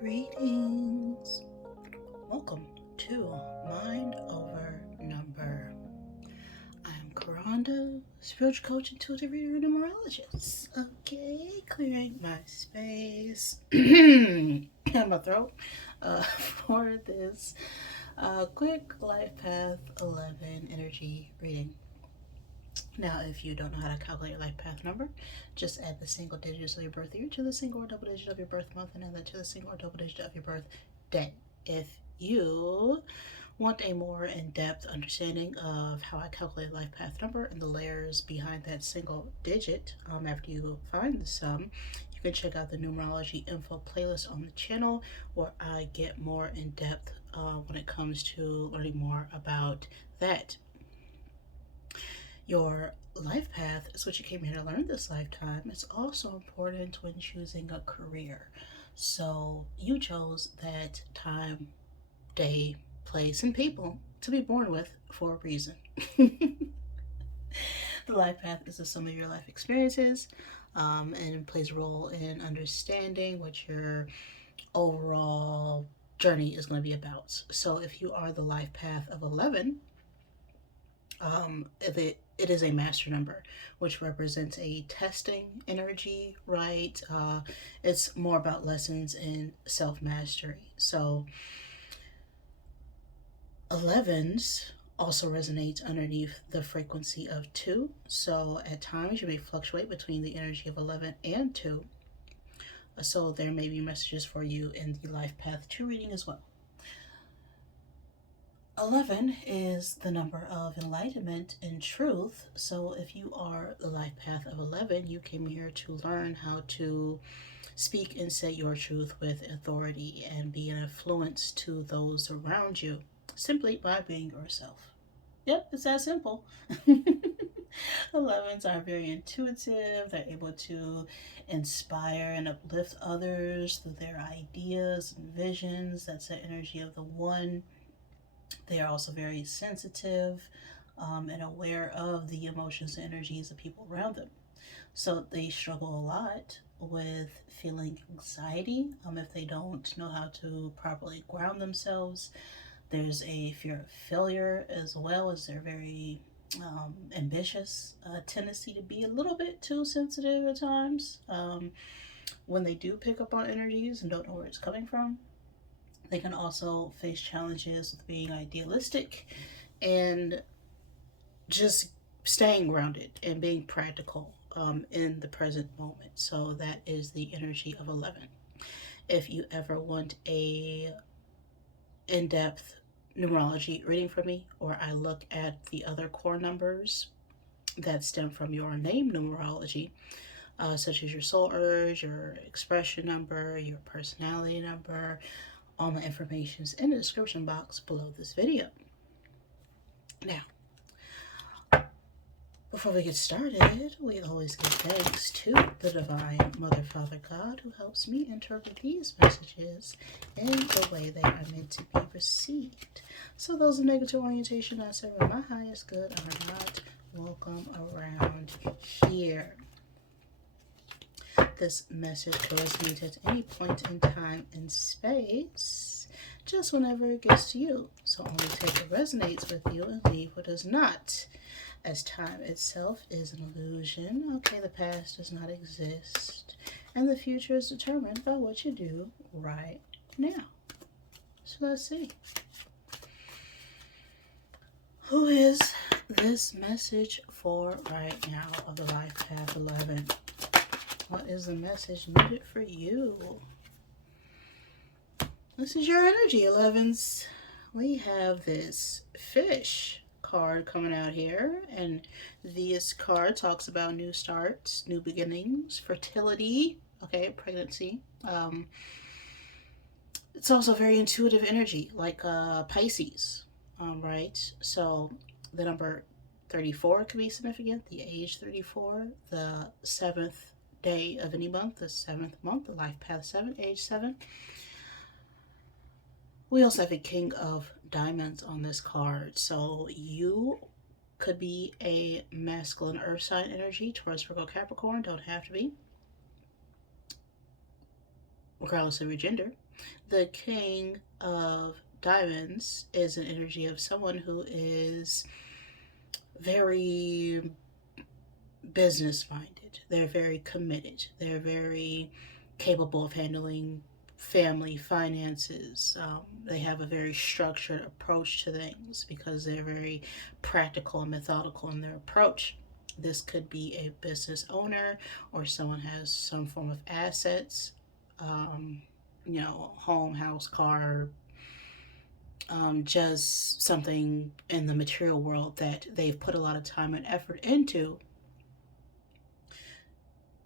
Greetings. Welcome to Mind Over Number. I am Karanda, spiritual coach, intuitive reader, and numerologist. Okay, clearing my space and my throat for this quick Life Path 11 energy reading. Now, if you don't know how to calculate your life path number, just add the single digits of your birth year to the single or double digit of your birth month, and then to the single or double digit of your birth day. If you want a more in-depth understanding of how I calculate life path number and the layers behind that single digit, after you find the sum, you can check out the numerology info playlist on the channel, where I get more in depth when it comes to learning more about that. Your life path is what you came here to learn this lifetime. It's also important when choosing a career. So you chose that time, day, place, and people to be born with for a reason. The life path is the sum of your life experiences, and plays a role in understanding what your overall journey is going to be about. So if you are the life path of 11, it is a master number, which represents a testing energy, right? It's more about lessons in self mastery. So 11s also resonate underneath the frequency of 2. So at times you may fluctuate between the energy of 11 and 2. So there may be messages for you in the Life Path 2 reading as well. 11 is the number of enlightenment and truth. So if you are the life path of 11, you came here to learn how to speak and say your truth with authority and be an influence to those around you simply by being yourself. Yep, it's that simple. 11s are very intuitive. They're able to inspire and uplift others through their ideas and visions. That's the energy of the 1. They are also very sensitive and aware of the emotions and energies of people around them. So they struggle a lot with feeling anxiety if they don't know how to properly ground themselves. There's a fear of failure, as well as they're very ambitious, tendency to be a little bit too sensitive at times. When they do pick up on energies and don't know where it's coming from, they can also face challenges with being idealistic and just staying grounded and being practical in the present moment. So that is the energy of 11. If you ever want a in-depth numerology reading from me, or I look at the other core numbers that stem from your name numerology, such as your soul urge, your expression number, your personality number, all my information is in the description box below this video. Now, before we get started, we always give thanks to the Divine Mother, Father, God, who helps me interpret these messages in the way they are meant to be received. So those of negative orientation not serving my highest good are not welcome around here. This message could resonate at any point in time and space, just whenever it gets to you. So only take what resonates with you and leave what does not, as time itself is an illusion. Okay, the past does not exist, and the future is determined by what you do right now. So let's see. Who is this message for right now of the Life Path 11? What is the message needed for you? This is your energy, 11s. We have this fish card coming out here, and this card talks about new starts, new beginnings, fertility, okay, pregnancy. It's also very intuitive energy, like Pisces, right? So the number 34 could be significant, the age 34, the 7th day of any month, the 7th month, the life path 7, age 7. We also have a King of Diamonds on this card. So you could be a masculine earth sign energy, Taurus, Virgo, Capricorn, don't have to be. regardless of your gender. The King of Diamonds is an energy of someone who is very business minded. They're very committed. They're very capable of handling family finances. They have a very structured approach to things because they're very practical and methodical in their approach. This could be a business owner or someone has some form of assets, um, home, house, car, just something in the material world that they've put a lot of time and effort into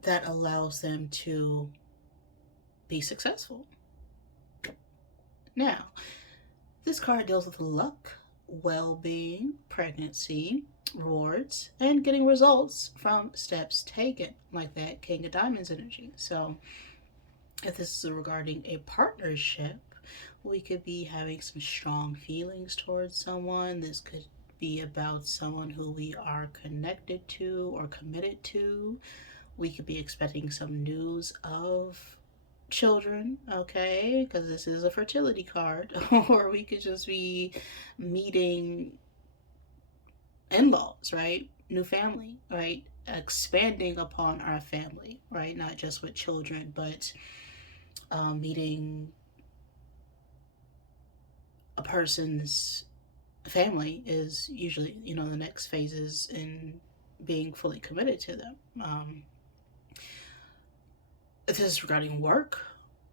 that allows them to be successful. Now, this card deals with luck, well being, pregnancy, rewards, and getting results from steps taken, like that King of Diamonds energy. So, if this is regarding a partnership, we could be having some strong feelings towards someone. This could be about someone who we are connected to or committed to. We could be expecting some news of children, okay, because this is a fertility card. Or we could just be meeting in-laws, right? New family, right? Expanding upon our family, right? Not just with children, but meeting a person's family is usually, the next phases in being fully committed to them. If this is regarding work,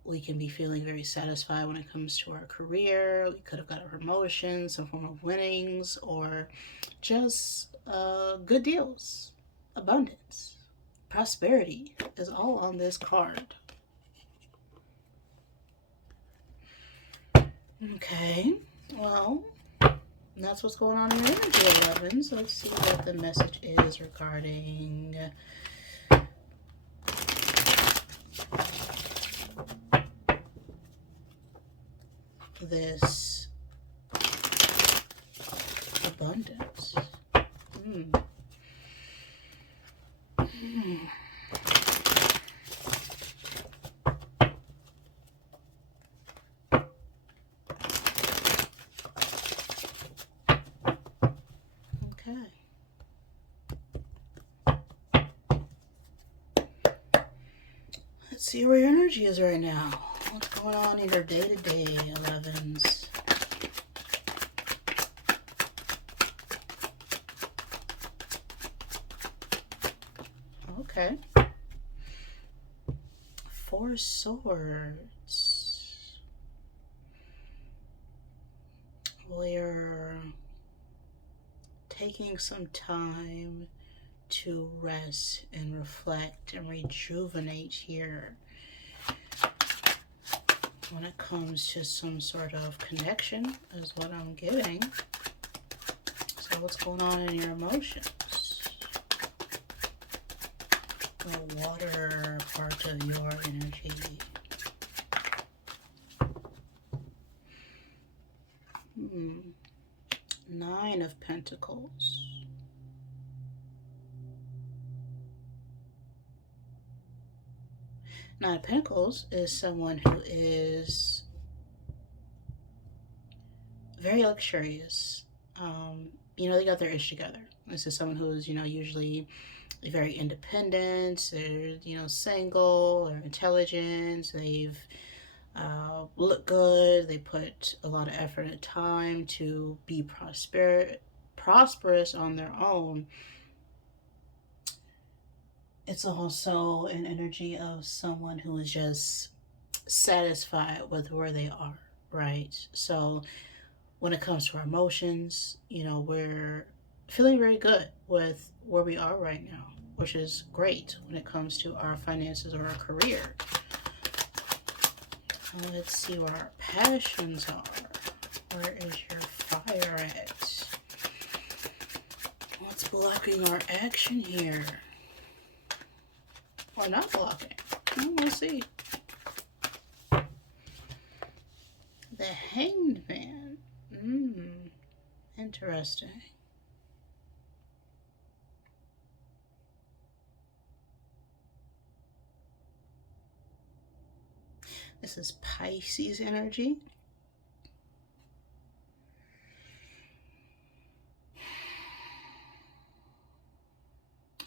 we can be feeling very satisfied when it comes to our career. We could have got a promotion, some form of winnings, or just good deals. Abundance, prosperity is all on this card. Okay, well, that's what's going on in your energy 11. So let's see what the message is regarding this abundance. Okay. Let's see where your energy is right now. What's going on in your day-to-day 11s? Okay. 4 swords. We're taking some time to rest and reflect and rejuvenate here when it comes to some sort of connection is what I'm getting. So what's going on in your emotions? The water part of your energy. Nine of Pentacles. Nine of Pentacles is someone who is very luxurious. They got their ish together. This is someone who is, usually very independent. They're, single or intelligent. They've look good. They put a lot of effort and time to be prosperous on their own. It's also an energy of someone who is just satisfied with where they are, right? So when it comes to our emotions, we're feeling very good with where we are right now, which is great when it comes to our finances or our career. Let's see where our passions are. Where is your fire at? What's blocking our action here? Or not blocking? We'll see. The Hanged Man. Interesting. This is Pisces energy.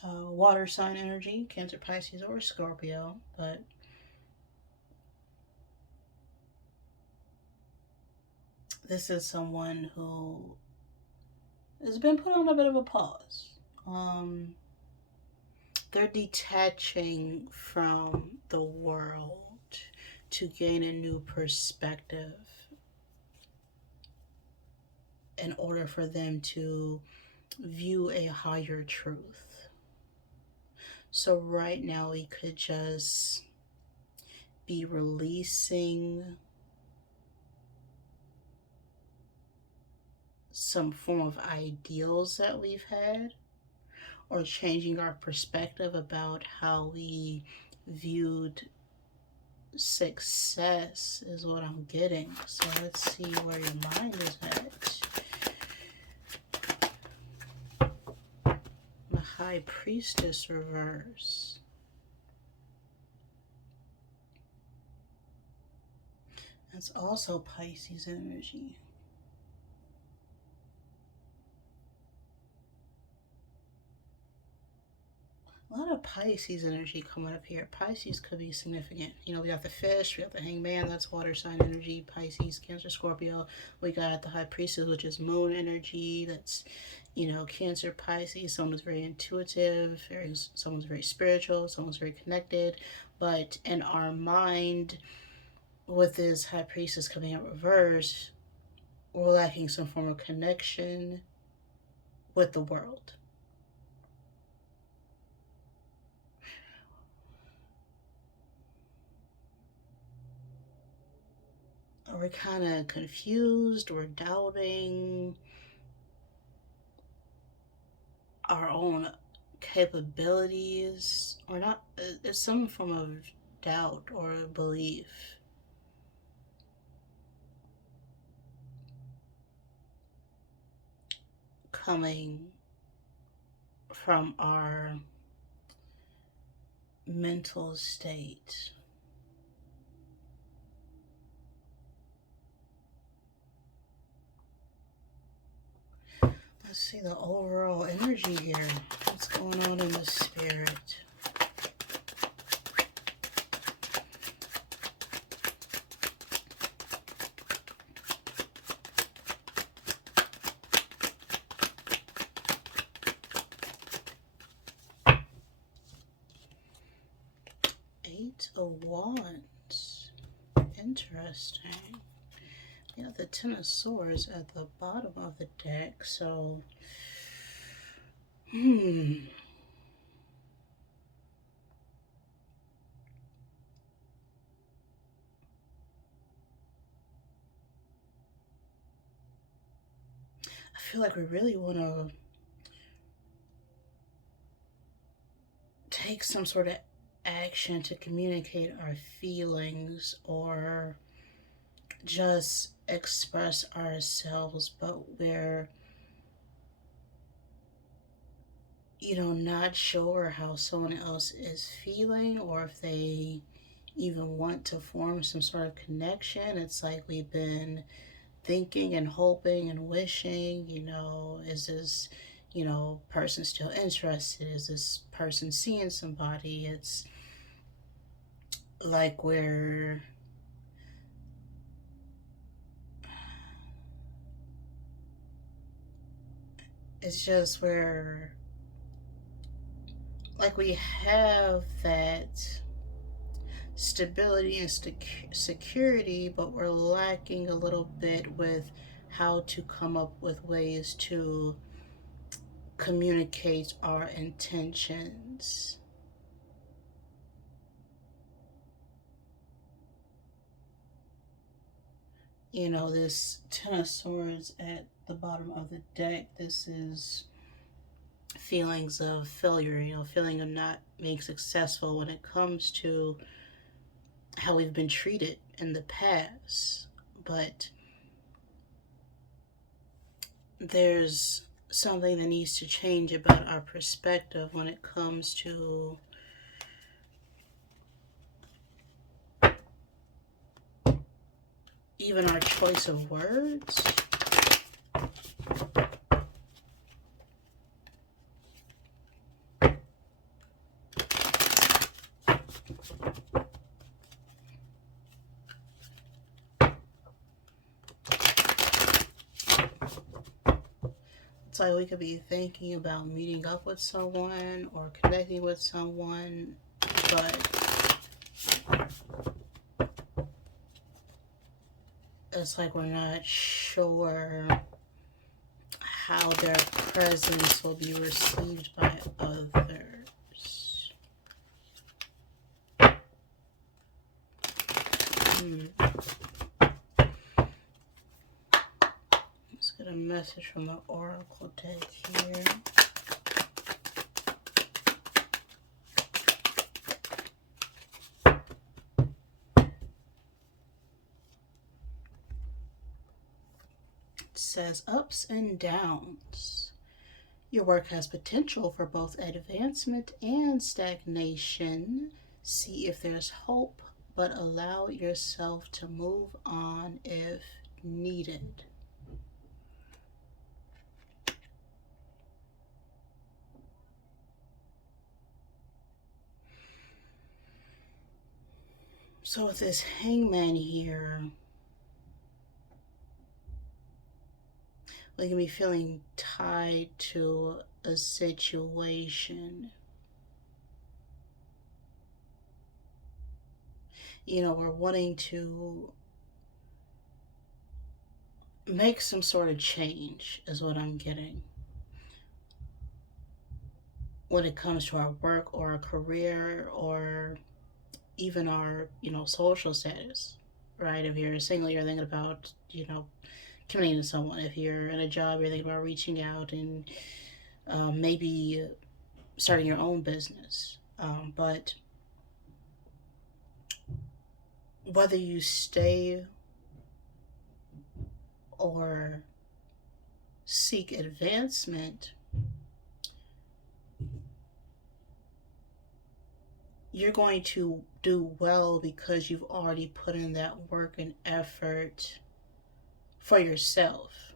Water sign energy, Cancer, Pisces, or Scorpio, but this is someone who has been put on a bit of a pause. They're detaching from the world to gain a new perspective in order for them to view a higher truth. So, right now, we could just be releasing some form of ideals that we've had, or changing our perspective about how we viewed success, is what I'm getting. So let's see where your mind is at. The High Priestess reverse. That's also Pisces energy. A lot of Pisces energy coming up here. Pisces could be significant. You know, we got the fish, we got the hangman, that's water sign energy. Pisces, Cancer, Scorpio. We got the High Priestess, which is moon energy. That's, you know, Cancer, Pisces. Someone who's very intuitive, someone's very spiritual, someone's very connected. But in our mind, with this High Priestess coming in reverse, we're lacking some form of connection with the world. We're kind of confused, we're doubting our own capabilities, or not. There's some form of doubt or belief coming from our mental state. Let's see the overall energy here. What's going on in the spirit? Eight of Wands. Interesting. Yeah, the Ten of Swords at the bottom of the deck, so I feel like we really want to take some sort of action to communicate our feelings, or just express ourselves, but we're, you know, not sure how someone else is feeling, or if they even want to form some sort of connection. It's like we've been thinking and hoping and wishing, you know, is this, you know, person still interested? Is this person seeing somebody? It's like we're, it's just where, like, we have that stability and security, but we're lacking a little bit with how to come up with ways to communicate our intentions. You know, this Ten of Swords at the bottom of the deck, this is feelings of failure, you know, feeling of not being successful when it comes to how we've been treated in the past. But there's something that needs to change about our perspective when it comes to even our choice of words. It's like we could be thinking about meeting up with someone or connecting with someone, but it's like we're not sure how their presence will be received by others. Let's get a message from the Oracle deck here. It says ups and downs. Your work has potential for both advancement and stagnation. See if there's hope, but allow yourself to move on if needed. So with this hangman here, we can be feeling tied to a situation. We're wanting to make some sort of change, is what I'm getting. When it comes to our work or our career or even our, social status, right? If you're single, you're thinking about, committing to someone. If you're in a job, you're thinking about reaching out and maybe starting your own business. But whether you stay or seek advancement, you're going to do well because you've already put in that work and effort for yourself.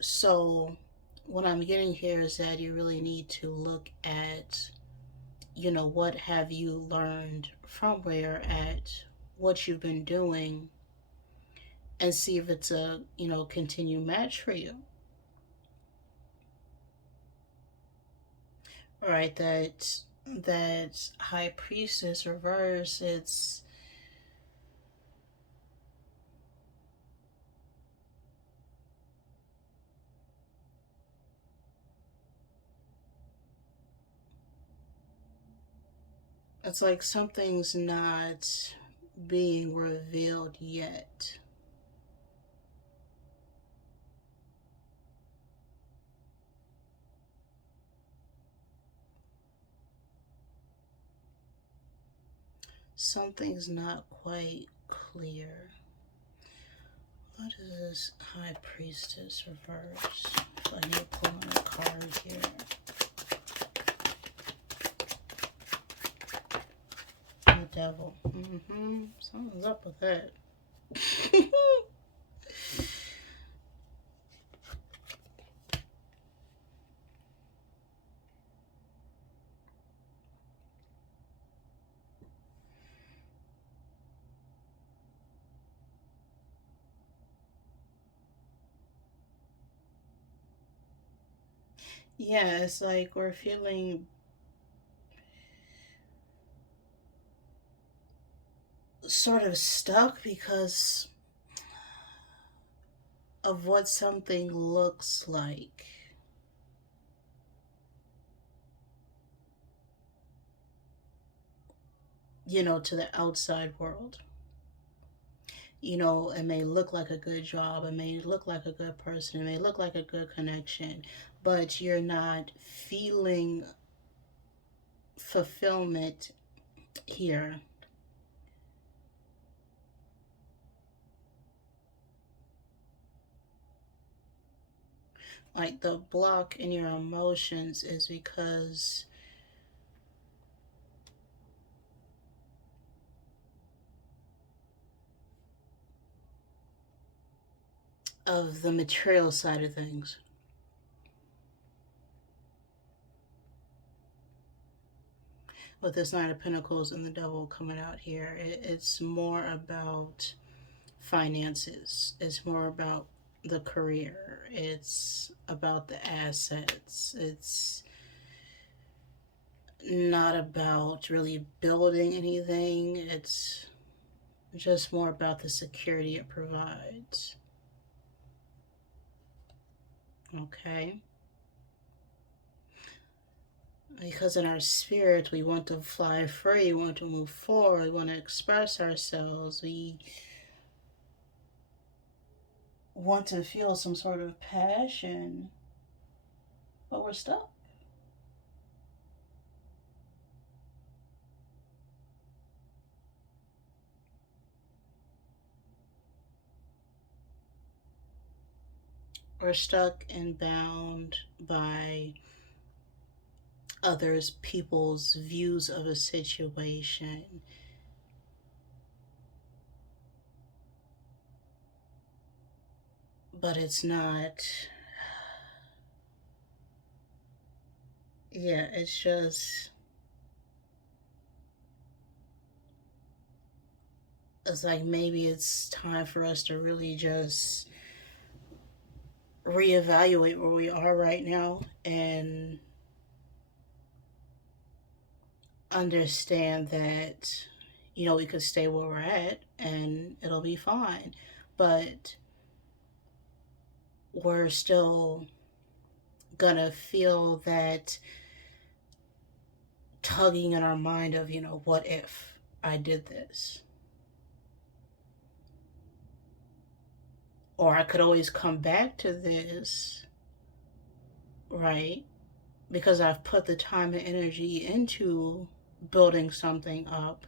So, what I'm getting here is that you really need to look at, what have you learned from where you're at, what you've been doing, and see if it's a, continued match for you. All right, that high priestess reverse, it's like something's not being revealed yet. Something's not quite clear. What is this high priestess reverse? I need to pull on a card here. The devil. Something's up with that. Yeah, it's like we're feeling sort of stuck because of what something looks like. To the outside world. It may look like a good job, it may look like a good person, it may look like a good connection, but you're not feeling fulfillment here. Like the block in your emotions is because of the material side of things. With this Nine of Pentacles and the Devil coming out here, it's more about finances. It's more about the career. It's about the assets. It's not about really building anything. It's just more about the security it provides. Okay? Because in our spirit, we want to fly free, we want to move forward, we want to express ourselves, we want to feel some sort of passion, but we're stuck. We're stuck and bound by others, people's views of a situation. But it's not, yeah, it's just, it's like maybe it's time for us to really just reevaluate where we are right now and understand that, you know, we could stay where we're at and it'll be fine. But we're still gonna feel that tugging in our mind of, you know, what if I did this? Or I could always come back to this, right? Because I've put the time and energy into building something up.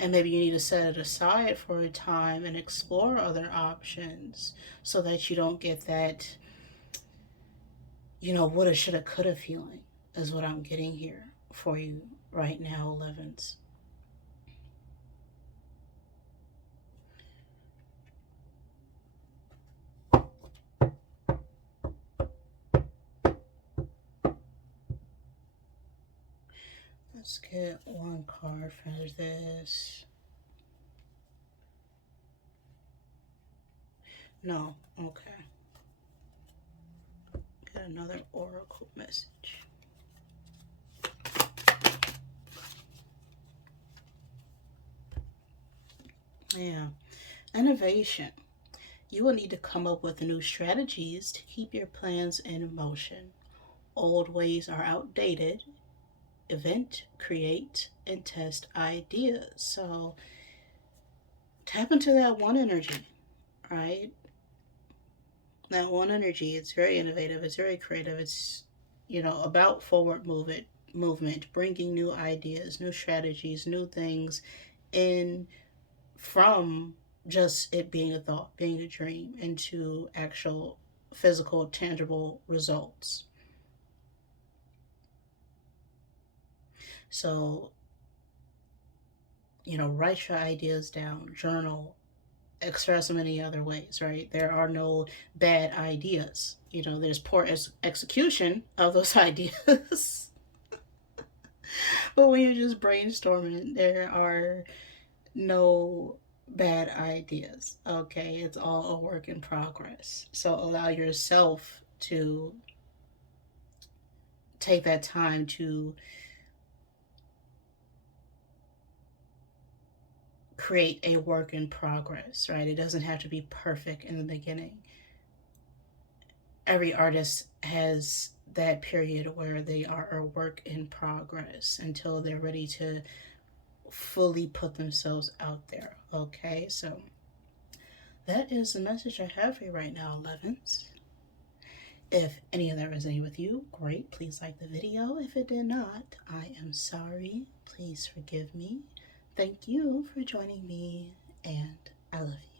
And maybe you need to set it aside for a time and explore other options so that you don't get that, you know, woulda, shoulda, coulda feeling, is what I'm getting here for you right now, 11s. Let's get one card for this. No, okay. Get another oracle message. Yeah. Innovation. You will need to come up with new strategies to keep your plans in motion. Old ways are outdated. Event, create, and test ideas. So tap into that one energy, right? That one energy, it's very innovative, it's very creative, it's, you know, about forward movement, bringing new ideas, new strategies, new things in from just it being a thought, being a dream, into actual physical, tangible results. So, you know, write your ideas down, journal, express them any other ways, right? There are no bad ideas. You know, there's poor execution of those ideas. But when you're just brainstorming, there are no bad ideas. Okay, it's all a work in progress. So allow yourself to take that time to create a work in progress, right? It doesn't have to be perfect in the beginning. Every artist has that period where they are a work in progress until they're ready to fully put themselves out there. Okay, so that is the message I have for you right now, 11s. If any of that resonated with you, great. Please like the video. If it did not, I am sorry. Please forgive me. Thank you for joining me, and I love you.